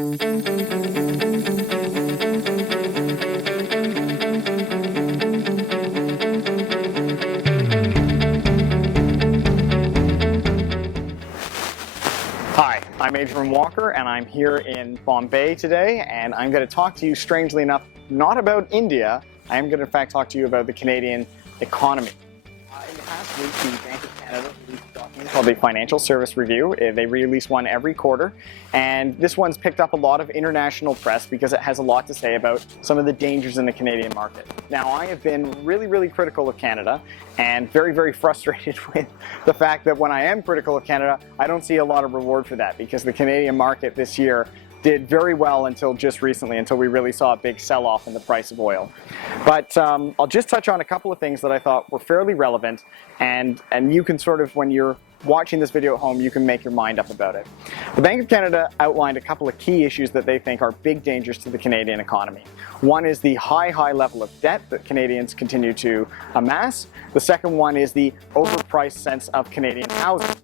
Hi, I'm Adrian Walker and I'm here in Bombay today, and I'm going to talk to you, strangely enough, not about India. I am going to in fact talk to you about the Canadian economy. In the past week, the Bank of Canada released a document called the Financial Service Review. They release one every quarter, and this one's picked up a lot of international press because it has a lot to say about some of the dangers in the Canadian market. Now, I have been really critical of Canada and very frustrated with the fact that when I am critical of Canada, I don't see a lot of reward for that, because the Canadian market this year did very well until just recently, until we really saw a big sell-off in the price of oil. But I'll just touch on a couple of things that I thought were fairly relevant, and you can sort of, when you're watching this video at home, you can make your mind up about it. The Bank of Canada outlined a couple of key issues that they think are big dangers to the Canadian economy. One is the high level of debt that Canadians continue to amass. The second one is the overpriced sense of Canadian housing.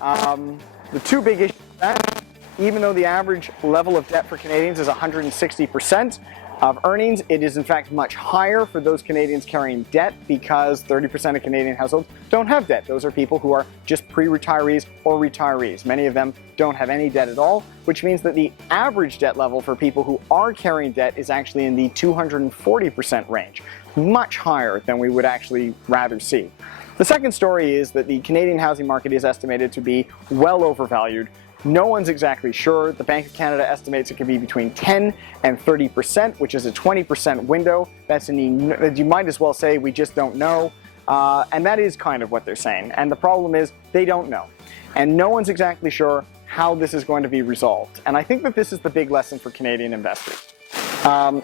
The two big issues with that, even though the average level of debt for Canadians is 160% of earnings, it is in fact much higher for those Canadians carrying debt, because 30% of Canadian households don't have debt. Those are people who are just pre-retirees or retirees. Many of them don't have any debt at all, which means that the average debt level for people who are carrying debt is actually in the 240% range, much higher than we would actually rather see. The second story is that the Canadian housing market is estimated to be well overvalued. No one's exactly sure. The Bank of Canada estimates it could be between 10 and 30%, which is a 20% window. That's you might as well say we just don't know. And that is kind of what they're saying. And the problem is they don't know. And no one's exactly sure how this is going to be resolved. And I think that this is the big lesson for Canadian investors.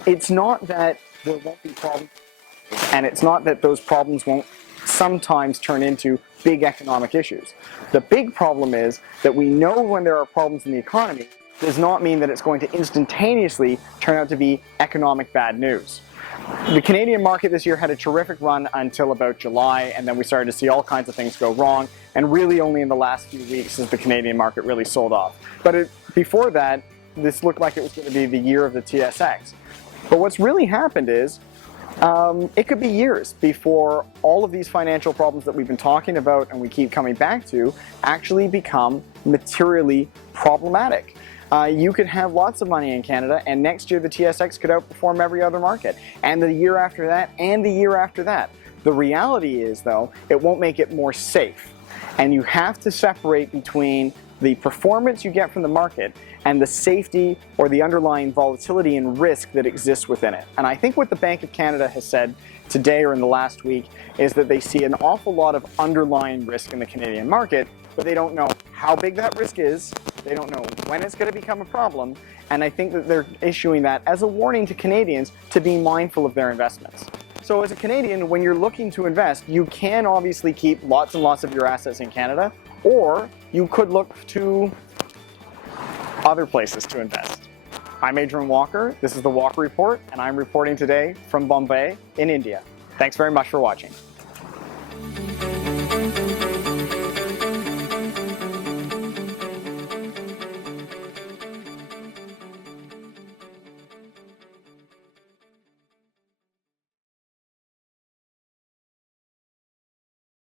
It's not that there won't be problems, and it's not that those problems won't sometimes turn into big economic issues. The big problem is that we know when there are problems in the economy does not mean that it's going to instantaneously turn out to be economic bad news. The Canadian market this year had a terrific run until about July, and then we started to see all kinds of things go wrong, and really only in the last few weeks has the Canadian market really sold off. But before that, this looked like it was going to be the year of the TSX. But what's really happened is it could be years before all of these financial problems that we've been talking about and we keep coming back to actually become materially problematic. You could have lots of money in Canada, and next year the TSX could outperform every other market, and the year after that, and the year after that. The reality is, though, it won't make it more safe, and you have to separate between the performance you get from the market and the safety or the underlying volatility and risk that exists within it. And I think what the Bank of Canada has said today or in the last week is that they see an awful lot of underlying risk in the Canadian market, but they don't know how big that risk is, they don't know when it's going to become a problem, and I think that they're issuing that as a warning to Canadians to be mindful of their investments. So as a Canadian, when you're looking to invest, you can obviously keep lots and lots of your assets in Canada, or you could look to other places to invest. I'm Adrian Walker, this is the Walker Report, and I'm reporting today from Bombay in India. Thanks very much for watching.